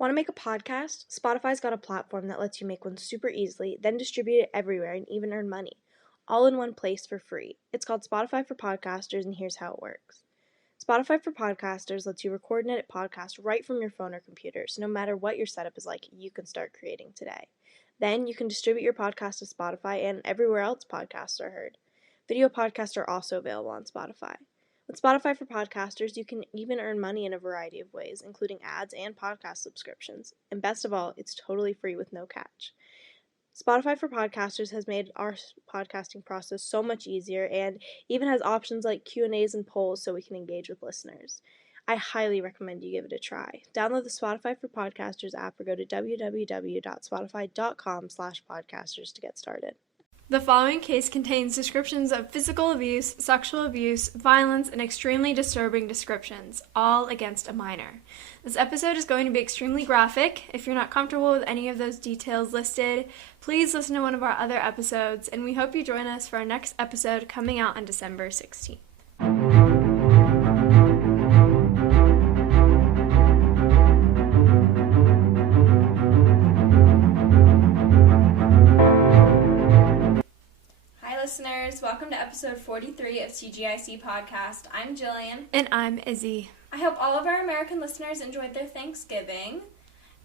Want to make a podcast? Spotify's got a platform that lets you make one super easily, then distribute it everywhere and even earn money, all in one place for free. It's called Spotify for Podcasters, and here's how it works. Spotify for Podcasters lets you record and edit podcasts right from your phone or computer, so no matter what your setup is like, you can start creating today. Then you can distribute your podcast to Spotify and everywhere else podcasts are heard. Video podcasts are also available on Spotify. With Spotify for Podcasters, you can even earn money in a variety of ways, including ads and podcast subscriptions. And best of all, it's totally free with no catch. Spotify for Podcasters has made our podcasting process so much easier and even has options like Q&As and polls so we can engage with listeners. I highly recommend you give it a try. Download the Spotify for Podcasters app or go to www.spotify.com/podcasters to get started. The following case contains descriptions of physical abuse, sexual abuse, violence, and extremely disturbing descriptions, all against a minor. This episode is going to be extremely graphic. If you're not comfortable with any of those details listed, please listen to one of our other episodes, and we hope you join us for our next episode coming out on December 16th. Listeners, welcome to episode 43 of TGIC Podcast. I'm Jillian. And I'm Izzy. I hope all of our American listeners enjoyed their Thanksgiving.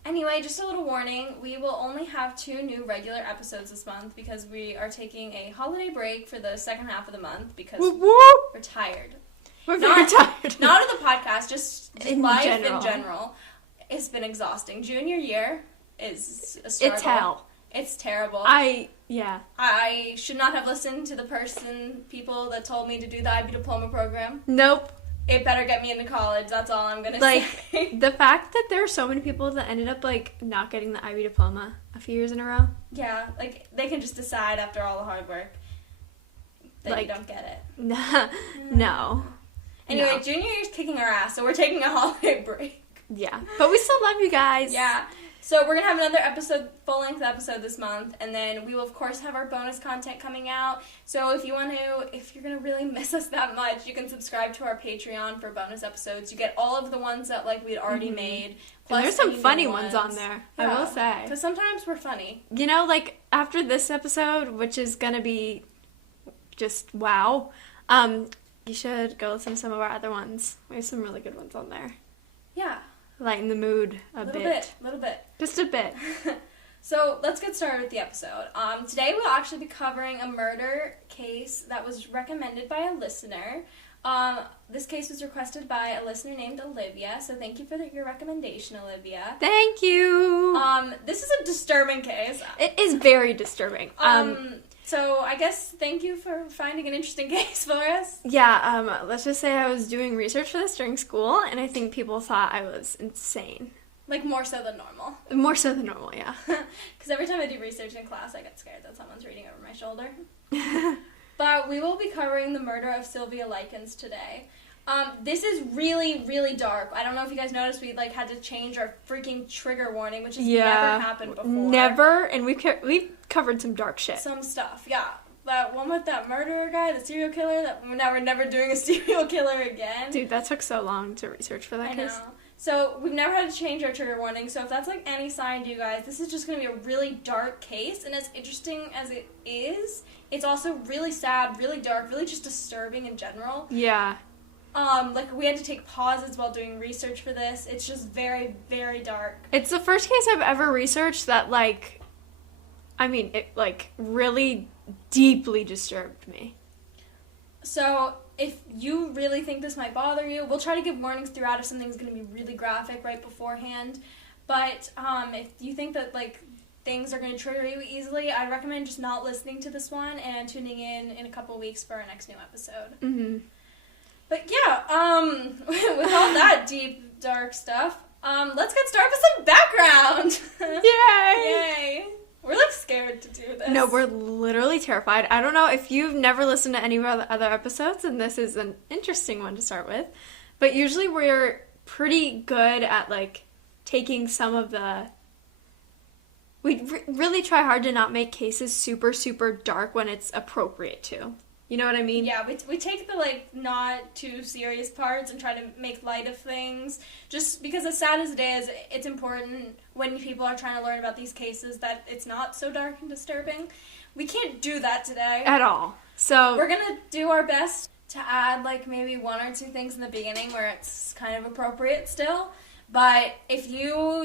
Anyway, just a little warning, we will only have 2 new regular episodes this month because we are taking a holiday break for the second half of the month because we're tired. We're very tired. Not of the podcast, just in life general. In general. It's been exhausting. Junior year is a struggle. It's hell. It's terrible. I should not have listened to the people that told me to do the IB diploma program. Nope. It better get me into college, that's all I'm gonna say. The fact that there are so many people that ended up, not getting the IB diploma a few years in a row. Yeah, they can just decide after all the hard work that you don't get it. No. Anyway, no. Junior year's kicking our ass, so we're taking a holiday break. Yeah, but we still love you guys. Yeah. So we're going to have another full-length episode this month, and then we will, of course, have our bonus content coming out. So if you're going to really miss us that much, you can subscribe to our Patreon for bonus episodes. You get all of the ones that, we'd already made. Plus and there's some funny ones on there, yeah, I will say. Because sometimes we're funny. You know, after this episode, which is going to be just wow, you should go listen to some of our other ones. We have some really good ones on there. Yeah. Lighten the mood a bit. Little bit. Just a bit. So let's get started with the episode. Today we'll actually be covering a murder case that was recommended by a listener. This case was requested by a listener named Olivia, so thank you for your recommendation, Olivia. Thank you! This is a disturbing case. It is very disturbing. So I guess thank you for finding an interesting case for us. Yeah, let's just say I was doing research for this during school, and I think people thought I was insane. More so than normal. More so than normal, yeah. Because every time I do research in class, I get scared that someone's reading over my shoulder. But we will be covering the murder of Sylvia Likens today. This is really, really dark. I don't know if you guys noticed, we had to change our freaking trigger warning, which has never happened before. Never, and we've covered some dark shit. Some stuff, yeah. That one with that murderer guy, the serial killer, now we're never doing a serial killer again. Dude, that took so long to research for that case. I know. So we've never had to change our trigger warning, so if that's any sign to you guys, this is just going to be a really dark case, and as interesting as it is, it's also really sad, really dark, really just disturbing in general. Yeah. We had to take pauses while doing research for this. It's just very, very dark. It's the first case I've ever researched that, really deeply disturbed me. So, if you really think this might bother you, we'll try to give warnings throughout if something's going to be really graphic right beforehand. But, if you think that, things are going to trigger you easily, I recommend just not listening to this one and tuning in a couple weeks for our next new episode. Mm-hmm. But yeah, with all that deep, dark stuff, let's get started with some background. Yay! Yay! We're scared to do this. No, we're literally terrified. I don't know if you've never listened to any of our other episodes, and this is an interesting one to start with, but usually we're pretty good at, taking some of the... We really try hard to not make cases super, super dark when it's appropriate to. You know what I mean? Yeah, we take the, like, not too serious parts and try to make light of things. Just because as sad as it is, it's important when people are trying to learn about these cases that it's not so dark and disturbing. We can't do that today. At all. So we're going to do our best to add, like, maybe one or two things in the beginning where it's kind of appropriate still. But if you,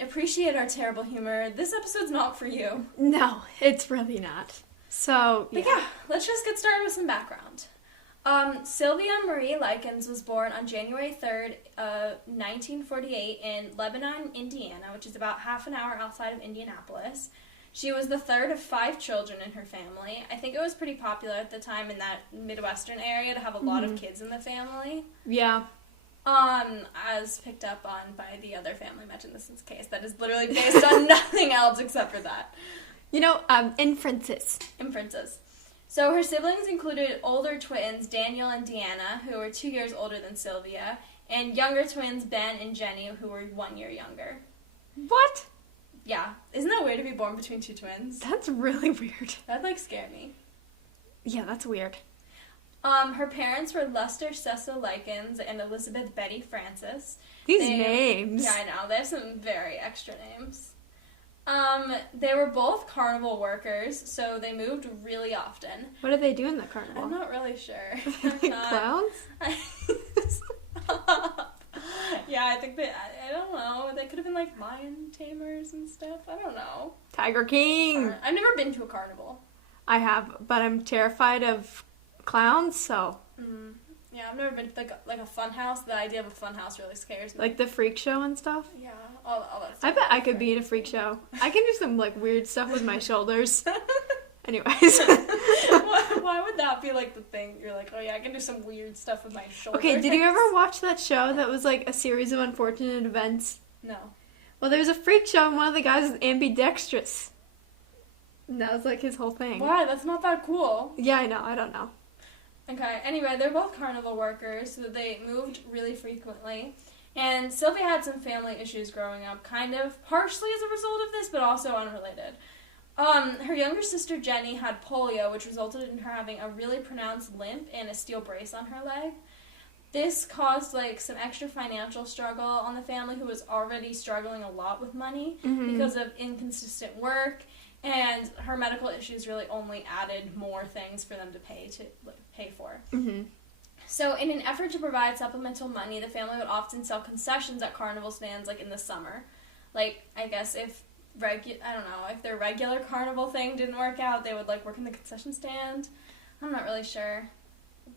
appreciate our terrible humor, this episode's not for you. No, it's really not. So, But yeah, let's just get started with some background. Sylvia Marie Likens was born on January 3rd, 1948 in Lebanon, Indiana, which is about half an hour outside of Indianapolis. She was the third of 5 children in her family. I think it was pretty popular at the time in that Midwestern area to have a lot of kids in the family. Yeah. As picked up on by the other family mentioned this case that is literally based on nothing else except for that. Inferences. So her siblings included older twins, Daniel and Deanna, who were 2 years older than Sylvia, and younger twins, Ben and Jenny, who were 1 year younger. What? Yeah. Isn't that weird to be born between 2 twins? That's really weird. That'd, scare me. Yeah, that's weird. Her parents were Lester Cecil Likens and Elizabeth Betty Francis. These names. Yeah, I know. They have some very extra names. They were both carnival workers, so they moved really often. What do they do in the carnival? I'm not really sure. Clowns? Yeah, I think I don't know. They could have been like lion tamers and stuff. I don't know. Tiger King! I've never been to a carnival. I have, but I'm terrified of clowns, so... Yeah, I've never been to like a fun house. The idea of a fun house really scares me. Like the freak show and stuff? Yeah, all that stuff. I bet I could be in a freak show. I can do some like weird stuff with my shoulders. Anyways. Why would that be like the thing? You're like, oh yeah, I can do some weird stuff with my shoulders. Okay, did you ever watch that show that was like a series of unfortunate events? No. Well, there was a freak show and one of the guys was ambidextrous. And that was like his whole thing. Why? That's not that cool. Yeah, I know. I don't know. Okay, anyway, they're both carnival workers, so they moved really frequently. And Sylvia had some family issues growing up, kind of partially as a result of this, but also unrelated. Her younger sister Jenny had polio, which resulted in her having a really pronounced limp and a steel brace on her leg. This caused, like, some extra financial struggle on the family, who was already struggling a lot with money because of inconsistent work, and her medical issues really only added more things for them to pay for. So in an effort to provide supplemental money, the family would often sell concessions at carnival stands, like, in the summer. Like, I guess if their regular carnival thing didn't work out, they would, like, work in the concession stand. I'm not really sure.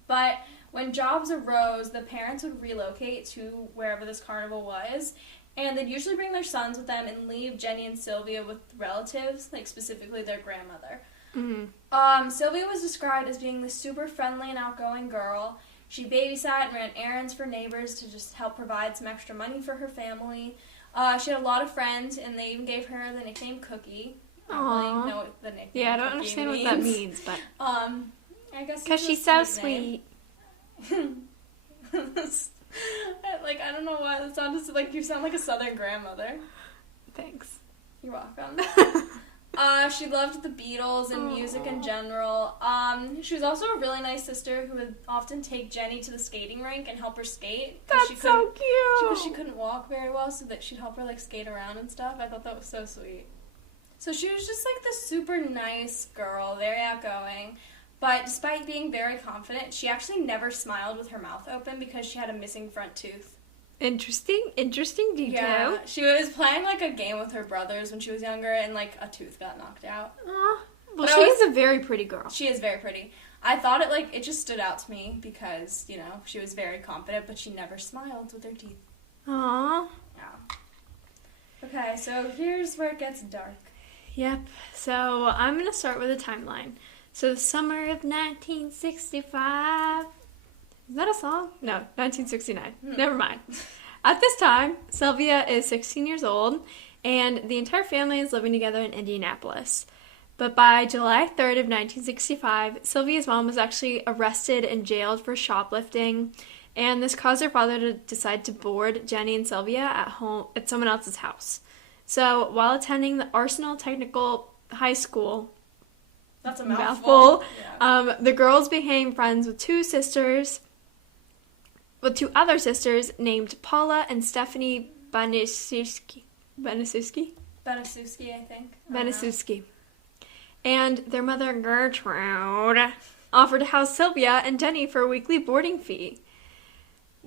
But when jobs arose, the parents would relocate to wherever this carnival was, and they'd usually bring their sons with them and leave Jenny and Sylvia with relatives, like specifically their grandmother. Sylvia was described as being this super friendly and outgoing girl. She babysat and ran errands for neighbors to just help provide some extra money for her family. She had a lot of friends, and they even gave her the nickname Cookie. I don't really know what the nickname Yeah, I don't Cookie understand means. what that means, but... I guess because she's so sweet. Like, I don't know why that sounds like you sound like a southern grandmother. Thanks. You're welcome. She loved the Beatles and music in general. She was also a really nice sister who would often take Jenny to the skating rink and help her skate. That's so cute! Because she couldn't walk very well, so that she'd help her, like, skate around and stuff. I thought that was so sweet. So she was just, like, this super nice girl, very outgoing. But despite being very confident, she actually never smiled with her mouth open because she had a missing front tooth. Interesting detail. Yeah, she was playing, like, a game with her brothers when she was younger, and, like, a tooth got knocked out. Well, she is a very pretty girl. She is very pretty. I thought it just stood out to me because, she was very confident, but she never smiled with her teeth. Aww. Yeah. Okay, so here's where it gets dark. Yep. So I'm going to start with a timeline. So the summer of 1965... Is that a song? No, 1969. Never mind. At this time, Sylvia is 16 years old, and the entire family is living together in Indianapolis. But by July 3rd of 1965, Sylvia's mom was actually arrested and jailed for shoplifting, and this caused her father to decide to board Jenny and Sylvia at home at someone else's house. So while attending the Arsenal Technical High School, That's a mouthful. Yeah. The girls became friends with two other sisters named Paula and Stephanie Banaszewski, I think. Banaszewski. And their mother, Gertrude, offered to house Sylvia and Jenny for a weekly boarding fee.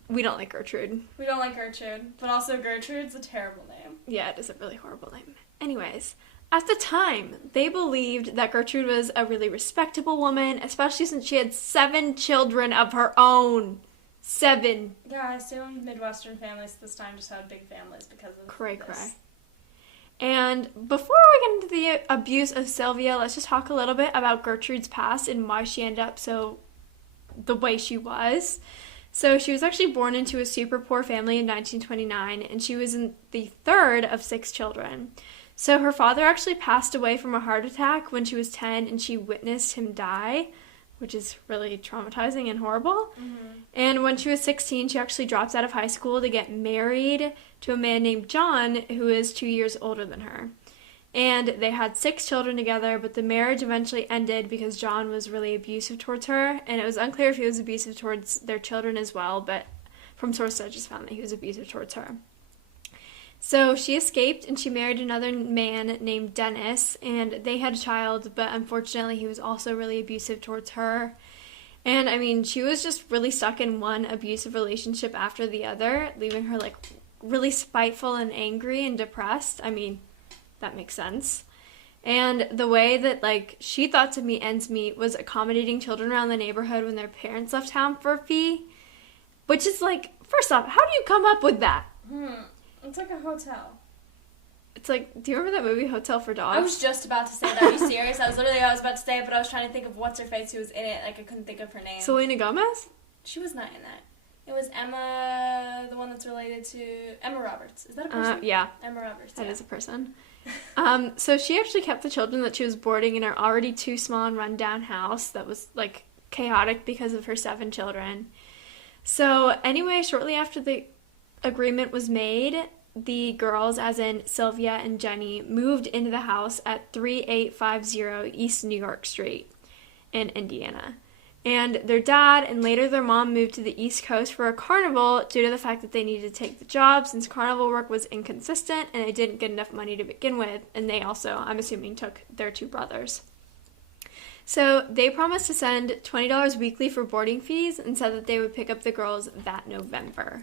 We don't like Gertrude. But also Gertrude's a terrible name. Yeah, it is a really horrible name. Anyways, at the time, they believed that Gertrude was a really respectable woman, especially since she had 7 children of her own. 7. Yeah, I assume Midwestern families at this time just had big families because of Cray. this. And before we get into the abuse of Sylvia, let's just talk a little bit about Gertrude's past and why she ended up the way she was. So she was actually born into a super poor family in 1929, and she was the third of 6 children. So her father actually passed away from a heart attack when she was 10, and she witnessed him die, which is really traumatizing and horrible. Mm-hmm. And when she was 16, she actually dropped out of high school to get married to a man named John, who is 2 years older than her. And they had 6 children together, but the marriage eventually ended because John was really abusive towards her, and it was unclear if he was abusive towards their children as well, but from sources I just found that he was abusive towards her. So she escaped, and she married another man named Dennis, and they had a child, but unfortunately he was also really abusive towards her. And, I mean, she was just really stuck in one abusive relationship after the other, leaving her, really spiteful and angry and depressed. I mean, that makes sense. And the way that, she thought to meet ends meet was accommodating children around the neighborhood when their parents left town for a fee. Which is, first off, how do you come up with that? It's like a hotel. It's do you remember that movie, Hotel for Dogs? I was just about to say that. Are you serious? I was about to say it, but I was trying to think of what's-her-face who was in it. I couldn't think of her name. Selena Gomez? She was not in that. It was Emma, the one that's related to Emma Roberts. Is that a person? Yeah. Emma Roberts. That is a person. So she actually kept the children that she was boarding in her already too small and run-down house that was, chaotic because of her 7 children. So, anyway, shortly after the agreement was made, the girls, as in Sylvia and Jenny, moved into the house at 3850 East New York Street in Indiana. And their dad and later their mom moved to the East Coast for a carnival due to the fact that they needed to take the job since carnival work was inconsistent and they didn't get enough money to begin with. And they also, I'm assuming, took their 2 brothers. So they promised to send $20 weekly for boarding fees and said that they would pick up the girls that November.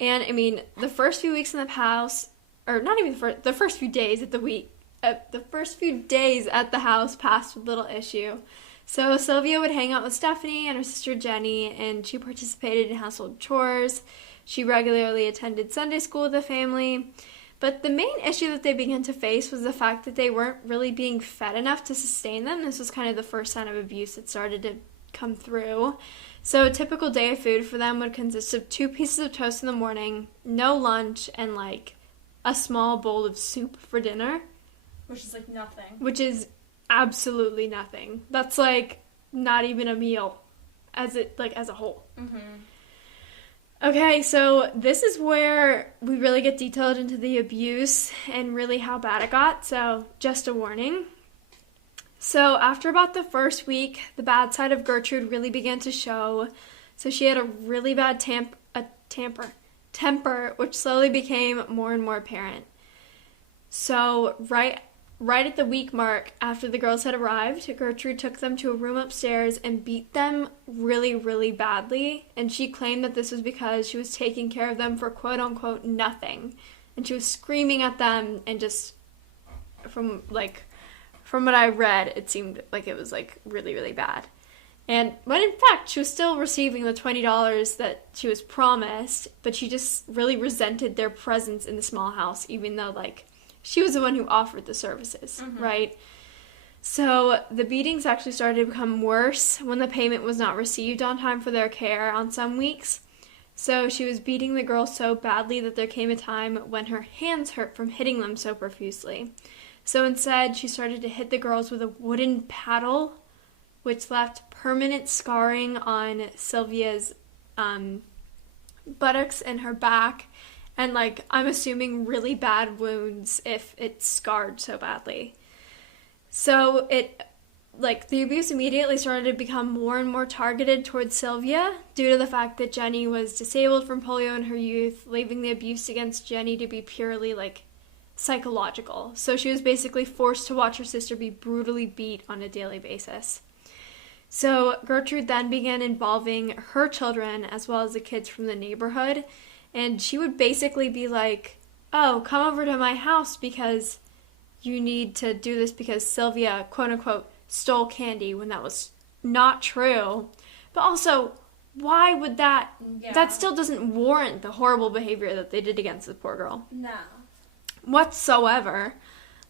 And, I mean, the first few weeks in the house, or not even the first few days at the first few days at the house passed with little issue. So Sylvia would hang out with Stephanie and her sister Jenny, and she participated in household chores. She regularly attended Sunday school with the family. But the main issue that they began to face was the fact that they weren't really being fed enough to sustain them. This was kind of the first sign of abuse that started to come through. So a typical day of food for them would consist of 2 pieces of toast in the morning, no lunch, and a small bowl of soup for dinner. Which is nothing. Which is absolutely nothing. That's not even a meal as a whole. Mm-hmm. Okay, so this is where we really get detailed into the abuse and really how bad it got, so just a warning. So after about the first week, the bad side of Gertrude really began to show. So she had a really bad temper, which slowly became more and more apparent. So right at the week mark, after the girls had arrived, Gertrude took them to a room upstairs and beat them really, really badly. And she claimed that this was because she was taking care of them for quote-unquote nothing. And she was screaming at them and just, from what I read, it seemed like it was really, really bad. But in fact, she was still receiving the $20 that she was promised, but she just really resented their presence in the small house, even though she was the one who offered the services, mm-hmm. right? So the beatings actually started to become worse when the payment was not received on time for their care on some weeks. So she was beating the girls so badly that there came a time when her hands hurt from hitting them so profusely. So instead, she started to hit the girls with a wooden paddle, which left permanent scarring on Sylvia's buttocks and her back. And, I'm assuming really bad wounds if it scarred so badly. So it like, the abuse immediately started to become more and more targeted towards Sylvia due to the fact that Jenny was disabled from polio in her youth, leaving the abuse against Jenny to be purely, like, psychological. So she was basically forced to watch her sister be brutally beat on a daily basis. So Gertrude then began involving her children as well as the kids from the neighborhood, and she would basically be like, oh, come over to my house because you need to do this because Sylvia, quote-unquote, stole candy, when that was not true. But also, why would that... Yeah. That still doesn't warrant the horrible behavior that they did against this poor girl. No. Whatsoever.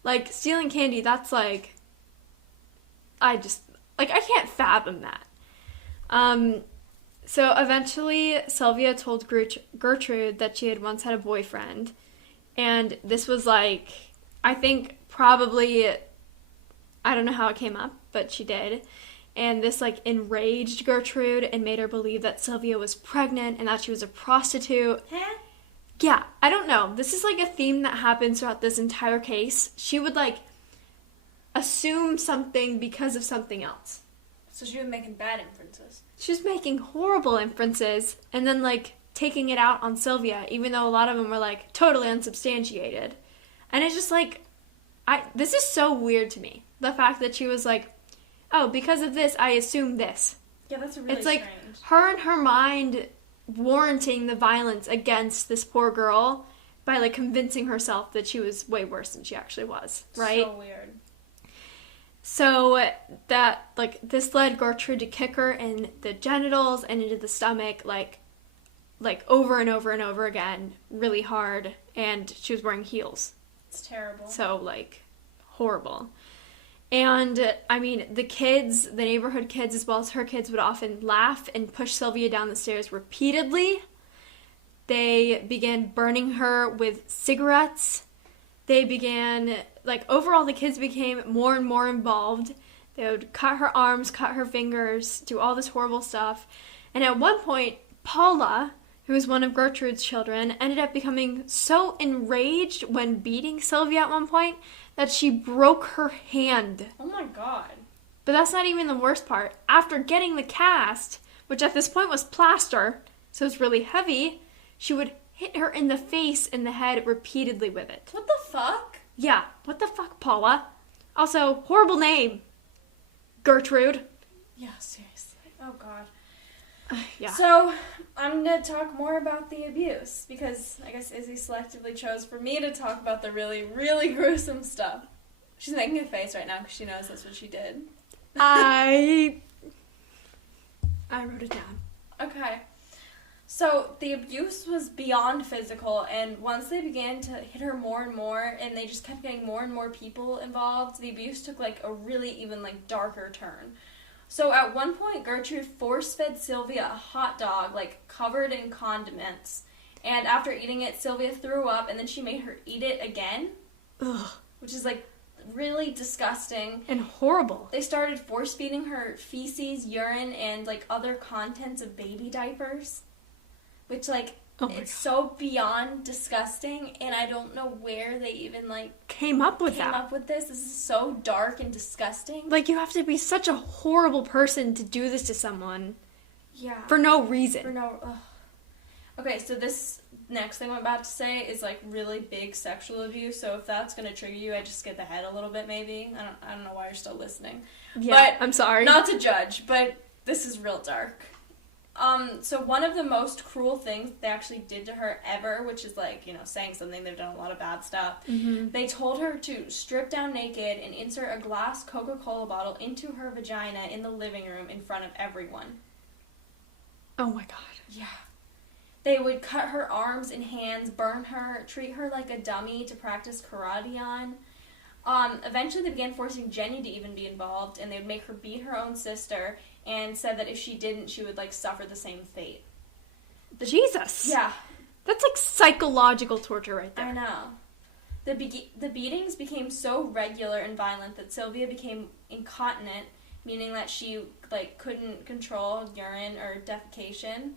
Like, stealing candy, that's like... I can't fathom that. So eventually, Sylvia told Gertrude that she had once had a boyfriend. And this was like, I think probably, I don't know how it came up, but she did. And this, like, enraged Gertrude and made her believe that Sylvia was pregnant and that she was a prostitute. Huh? Yeah, I don't know. This is, like, a theme that happens throughout this entire case. She would, like, assume something because of something else. So she was making bad inferences. She was making horrible inferences and then, like, taking it out on Sylvia, even though a lot of them were, like, totally unsubstantiated. And it's just, like, this is so weird to me. The fact that she was like, oh, because of this, I assume this. Yeah, that's really It's like strange. her in her mind warranting the violence against this poor girl by, like, convincing herself that she was way worse than she actually was, right? So weird. So that, like, this led Gertrude to kick her in the genitals and into the stomach, like over and over and over again, really hard, and she was wearing heels. It's terrible. So, like, horrible. And, I mean, the kids, the neighborhood kids, as well as her kids, would often laugh and push Sylvia down the stairs repeatedly. They began burning her with cigarettes. They began, like, overall the kids became more and more involved. They would cut her arms, cut her fingers, do all this horrible stuff. And at one point, Paula, who was one of Gertrude's children, ended up becoming so enraged when beating Sylvia at one point that she broke her hand. Oh my god. But that's not even the worst part. After getting the cast, which at this point was plaster, so it's really heavy, she would hit her in the face and the head repeatedly with it. What the fuck? Yeah, what the fuck, Paula? Also, horrible name. Gertrude. Yeah, seriously. Oh god. Yeah. So, I'm going to talk more about the abuse, because I guess Izzy selectively chose for me to talk about the really, really gruesome stuff. She's making a face right now because she knows that's what she did. I wrote it down. Okay. So, the abuse was beyond physical, and once they began to hit her more and more, and they just kept getting more and more people involved, the abuse took, like, a really even, like, darker turn. So at one point, Gertrude force-fed Sylvia a hot dog, like, covered in condiments. And after eating it, Sylvia threw up, and then she made her eat it again. Ugh. Which is, like, really disgusting. And horrible. They started force-feeding her feces, urine, and, like, other contents of baby diapers. Which, like, it's so beyond disgusting, and I don't know where they even, like, came up with this. This is so dark and disgusting. Like, you have to be such a horrible person to do this to someone. Yeah. For no reason. Ugh. Okay, so this next thing I'm about to say is, like, really big sexual abuse, so if that's gonna trigger you, I just skip ahead a little bit, maybe. I don't know why you're still listening. Yeah, but I'm sorry. Not to judge, but this is real dark. So one of the most cruel things they actually did to her ever, which is, like, you know, saying something, they've done a lot of bad stuff. Mm-hmm. They told her to strip down naked and insert a glass Coca-Cola bottle into her vagina in the living room in front of everyone. Oh my god. Yeah. They would cut her arms and hands, burn her, treat her like a dummy to practice karate on. Eventually they began forcing Jenny to even be involved, and they would make her beat her own sister, and said that if she didn't, she would, like, suffer the same fate. Jesus! Yeah. That's, like, psychological torture right there. I know. The beatings became so regular and violent that Sylvia became incontinent, meaning that she, like, couldn't control urine or defecation.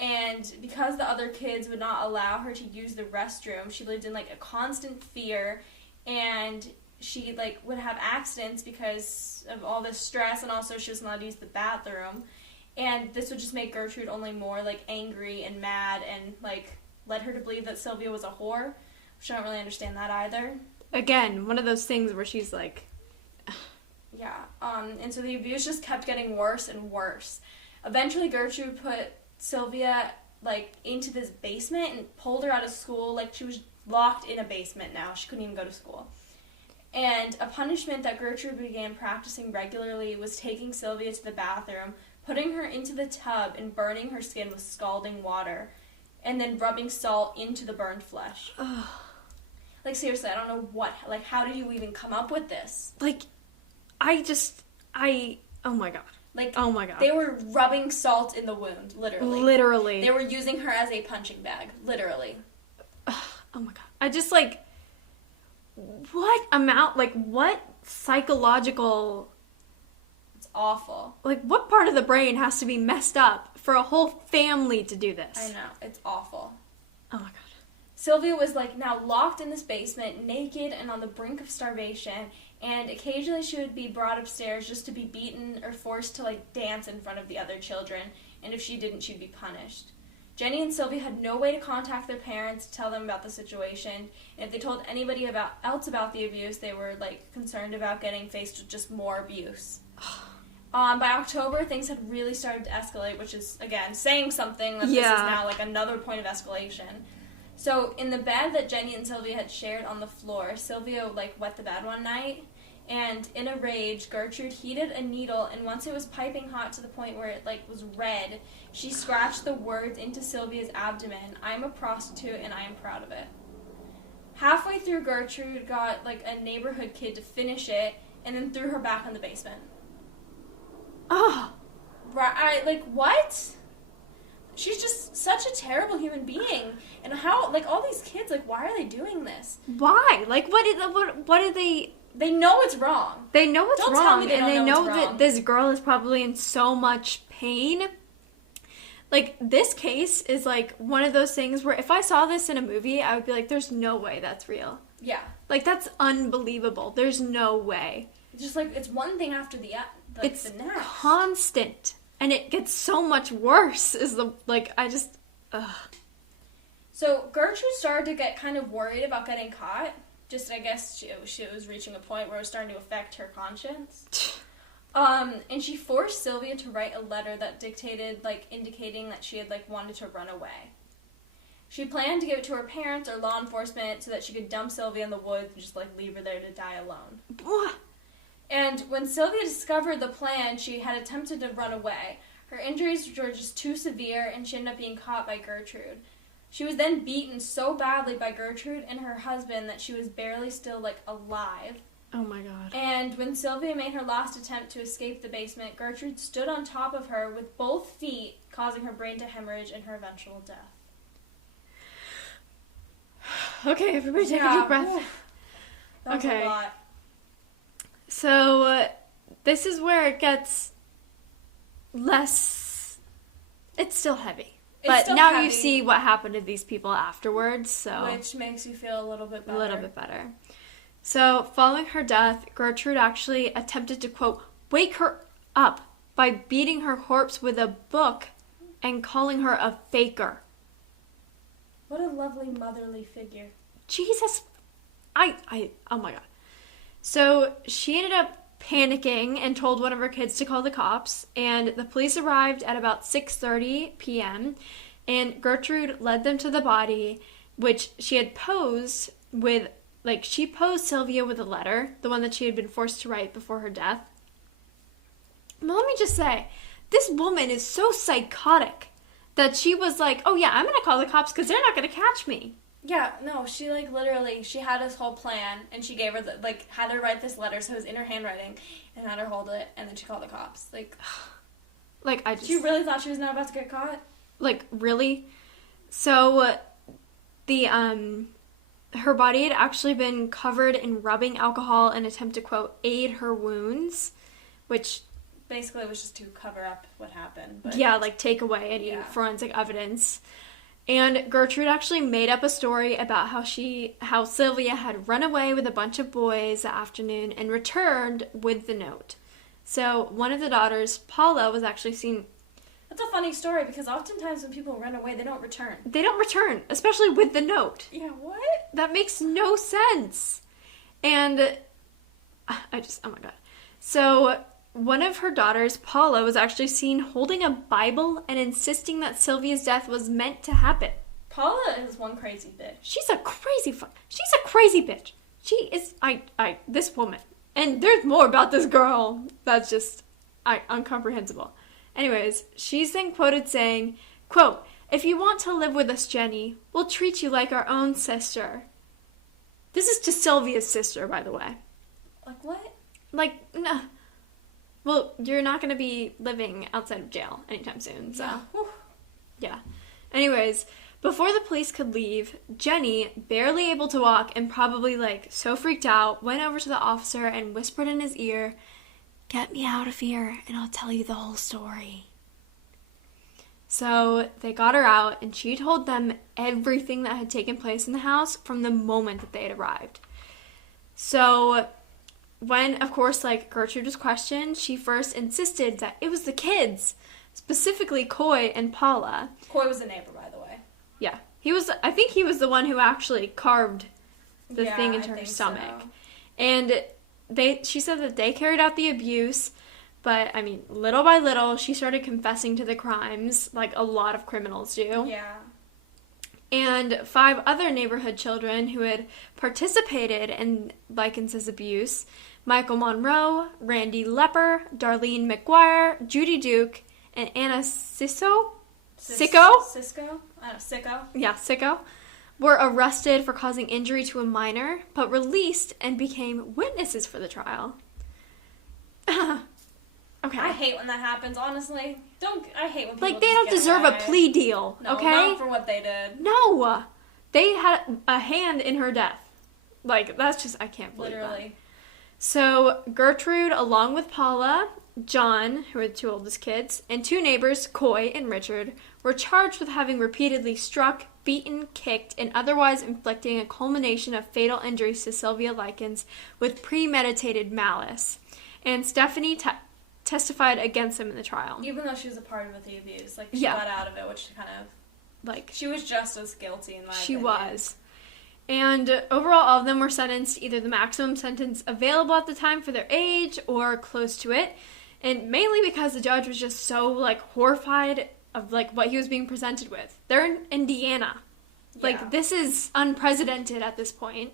And because the other kids would not allow her to use the restroom, she lived in, like, a constant fear, and she, like, would have accidents because of all this stress, and also she wasn't allowed to use the bathroom. And this would just make Gertrude only more, like, angry and mad and, like, led her to believe that Sylvia was a whore, which I don't really understand that either. Again, one of those things where she's like... Yeah, and so the abuse just kept getting worse and worse. Eventually, Gertrude put Sylvia, like, into this basement and pulled her out of school. Like, she was locked in a basement now. She couldn't even go to school. And a punishment that Gertrude began practicing regularly was taking Sylvia to the bathroom, putting her into the tub, and burning her skin with scalding water, and then rubbing salt into the burned flesh. Ugh. Like, seriously, I don't know like, how did you even come up with this? Like, oh my god. Like, oh my god. They were rubbing salt in the wound, literally. Literally. They were using her as a punching bag, literally. Oh my god. I just, like, what psychological... It's awful. Like, what part of the brain has to be messed up for a whole family to do this? I know, it's awful. Oh my god. Sylvia was, like, now locked in this basement, naked and on the brink of starvation, and occasionally she would be brought upstairs just to be beaten or forced to, like, dance in front of the other children, and if she didn't, she'd be punished. Jenny and Sylvia had no way to contact their parents to tell them about the situation, and if they told anybody else about the abuse, they were, like, concerned about getting faced with just more abuse. By October, things had really started to escalate, which is, again, saying something that this is now, like, another point of escalation. So, in the bed that Jenny and Sylvia had shared on the floor, Sylvia, like, wet the bed one night, and in a rage, Gertrude heated a needle, and once it was piping hot to the point where it, like, was red, she scratched the words into Sylvia's abdomen, "I'm a prostitute and I am proud of it." Halfway through, Gertrude got, like, a neighborhood kid to finish it, and then threw her back in the basement. Oh. Right, like, what? She's just such a terrible human being. And how, like, all these kids, like, why are they doing this? Why? Like, what did they... They know it's wrong. They know it's Don't wrong, tell me they and don't they know know it's that wrong. this girl is probably in so much pain. Like, this case is, like, one of those things where if I saw this in a movie, I would be like, there's no way that's real. Yeah. Like, that's unbelievable. There's no way. It's just, like, it's one thing after the It's the next. constant. And it gets so much worse, ugh. So Gertrude started to get kind of worried about getting caught. Just, I guess, she was reaching a point where it was starting to affect her conscience. And she forced Sylvia to write a letter that dictated, like, indicating that she had, like, wanted to run away. She planned to give it to her parents or law enforcement so that she could dump Sylvia in the woods and just, like, leave her there to die alone. And when Sylvia discovered the plan, she had attempted to run away. Her injuries were just too severe, and she ended up being caught by Gertrude. She was then beaten so badly by Gertrude and her husband that she was barely still, like, alive. Oh my god. And when Sylvia made her last attempt to escape the basement, Gertrude stood on top of her with both feet, causing her brain to hemorrhage and her eventual death. Okay, everybody take a deep breath. Oof. That was a lot. So, this is where it gets less... It's still heavy. But now you see what happened to these people afterwards, so... Which makes you feel a little bit better. A little bit better. So, following her death, Gertrude actually attempted to, quote, wake her up by beating her corpse with a book and calling her a faker. What a lovely motherly figure. Jesus. Oh my god. So, she ended up panicking and told one of her kids to call the cops, and the police arrived at about 6:30 p.m., and Gertrude led them to the body, which she had posed with, like, she posed Sylvia with a letter, the one that she had been forced to write before her death. But let me just say, this woman is so psychotic that she was like, oh yeah, I'm gonna call the cops because they're not gonna catch me. Yeah, no, she, like, literally, she had this whole plan, and she gave her, had her write this letter, so it was in her handwriting, and had her hold it, and then she called the cops. Like, She really thought she was not about to get caught? Like, really? So, her body had actually been covered in rubbing alcohol in an attempt to, quote, aid her wounds, which... Basically, it was just to cover up what happened. But yeah, like, take away any forensic evidence. And Gertrude actually made up a story about how Sylvia had run away with a bunch of boys that afternoon and returned with the note. So one of the daughters, Paula, was actually seen... That's a funny story because oftentimes when people run away, they don't return. They don't return, especially with the note. Yeah, what? That makes no sense. And oh my God. So one of her daughters, Paula, was actually seen holding a Bible and insisting that Sylvia's death was meant to happen. Paula is one crazy bitch. She's a crazy bitch. She is, this woman. And there's more about this girl. That's just, incomprehensible. Anyways, she's then quoted saying, quote, "If you want to live with us, Jenny, we'll treat you like our own sister." This is to Sylvia's sister, by the way. Like what? Like, no. Well, you're not going to be living outside of jail anytime soon, so. Yeah. Anyways, before the police could leave, Jenny, barely able to walk and probably, so freaked out, went over to the officer and whispered in his ear, "Get me out of here, and I'll tell you the whole story." So they got her out, and she told them everything that had taken place in the house from the moment that they had arrived. So when, of course, Gertrude was questioned, she first insisted that it was the kids, specifically Coy and Paula. Coy was a neighbor, by the way. Yeah. I think he was the one who actually carved the thing into her stomach. So. And she said that they carried out the abuse, but, little by little, she started confessing to the crimes, like a lot of criminals do. Yeah. And 5 other neighborhood children who had participated in Likens' abuse, Michael Monroe, Randy Lepper, Darlene McGuire, Judy Duke, and Anna Sicko? Cisco? Sicko. Yeah, Sicko. Were arrested for causing injury to a minor, but released and became witnesses for the trial. Okay. I hate when that happens, honestly. I hate when people they don't deserve a plea deal, no, okay? not for what they did. No! They had a hand in her death. That's just, I can't believe Literally. that. So, Gertrude, along with Paula, John, who were the 2 oldest kids, and 2 neighbors, Coy and Richard, were charged with having repeatedly struck, beaten, kicked, and otherwise inflicting a culmination of fatal injuries to Sylvia Likens with premeditated malice. And Stephanie testified against them in the trial. Even though she was a part of the abuse. She got out of it, which kind of... she was just as guilty in my opinion. She was. And overall, all of them were sentenced to either the maximum sentence available at the time for their age or close to it. And mainly because the judge was just so, horrified of, what he was being presented with. They're in Indiana. Yeah. This is unprecedented at this point.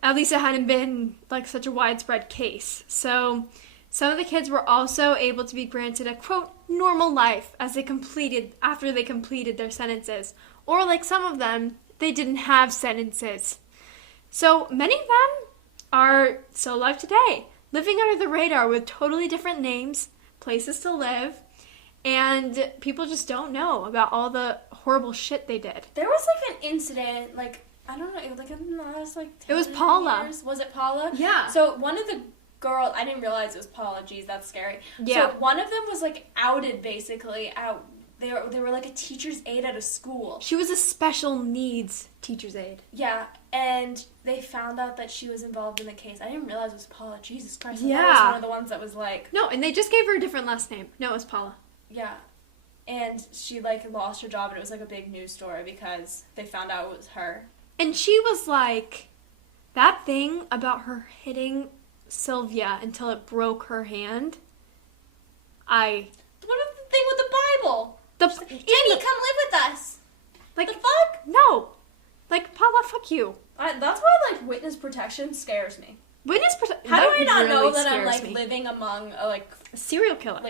At least it hadn't been, such a widespread case. So some of the kids were also able to be granted a, quote, normal life after they completed their sentences. Or, some of them, they didn't have sentences. So many of them are still alive today, living under the radar with totally different names, places to live, and people just don't know about all the horrible shit they did. There was, an incident, I don't know, in the last, 10 It was Paula. years. Was it Paula? Yeah. So one of the girls, I didn't realize it was Paula. Jeez, that's scary. Yeah. So one of them was, outed, basically, out. They were a teacher's aide at a school. She was a special needs teacher's aide. Yeah, and they found out that she was involved in the case. I didn't realize it was Paula. Jesus Christ. Yeah. I thought it was one of the ones that was No, and they just gave her a different last name. No, it was Paula. Yeah. And she, lost her job, and it was, a big news story because they found out it was her. And she was that thing about her hitting Sylvia until it broke her hand. What is the thing with the Bible? Jenny, come live with us. The fuck? No. Paula, fuck you. That's why, witness protection scares me. Witness protection? How do I not know that I'm, living among, a serial killer.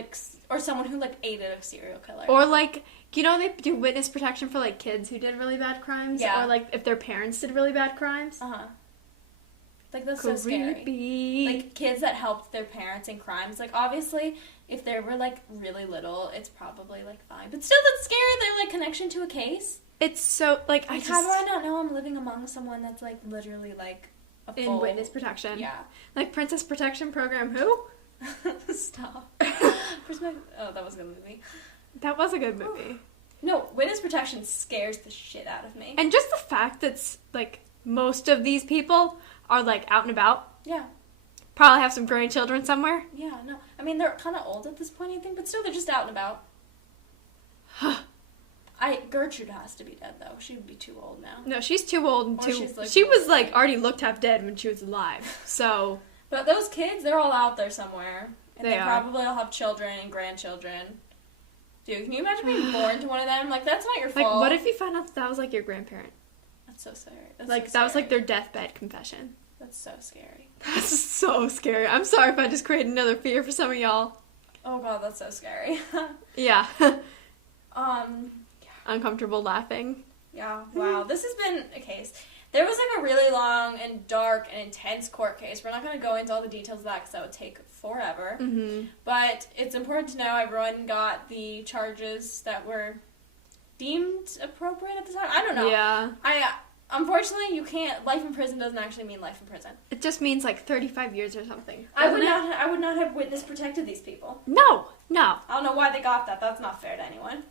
Or someone who, aided a serial killer. Or, they do witness protection for, kids who did really bad crimes? Yeah. Or, if their parents did really bad crimes? Uh-huh. That's Creepy. so scary. Kids that helped their parents in crimes. Obviously, if they were, really little, it's probably, fine. But still, that's scary, their, connection to a case. It's so, how do I not know I'm living among someone that's, literally, a full... in witness protection. Yeah. Princess Protection Program who? Stop. Oh, that was a good movie. That was a good movie. No, witness protection scares the shit out of me. And just the fact that, like, most of these people are, like, out and about. Yeah. Probably have some grandchildren somewhere. Yeah, no. I mean, they're kind of old at this point, I think, but still, they're just out and about. Gertrude has to be dead, though. She would be too old now. No, she's too old and too... She's, like, she was, like, already looked half dead when she was alive, so... But those kids, they're all out there somewhere. And they are. probably all have children and grandchildren. Dude, can you imagine being born to one of them? Like, that's not your fault. Like, what if you found out that was, like, your grandparent? That's so scary. That was, like, their deathbed confession. That's so scary. That's so scary. I'm sorry if I just created another fear for some of y'all. Oh, God, that's so scary. Yeah. Yeah. Uncomfortable laughing. Yeah, wow. This has been a case. There was, like, a really long and dark and intense court case. We're not going to go into all the details of that because that would take forever. Mm-hmm. But it's important to know everyone got the charges that were deemed appropriate at the time. I don't know. Yeah. Unfortunately, you can't. Life in prison doesn't actually mean life in prison. It just means, like, 35 years or something. I would not have witness protected these people. No. I don't know why they got that. That's not fair to anyone.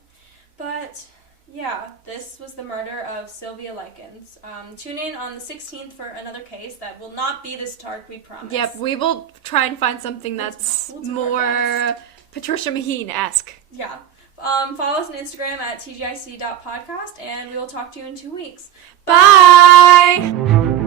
But... yeah, this was the murder of Sylvia Likens. Tune in on the 16th for another case that will not be this dark, we promise. Yep, we will try and find something that's more Patricia Maheen-esque. Yeah. Follow us on Instagram at tgic.podcast, and we will talk to you in 2 weeks. Bye!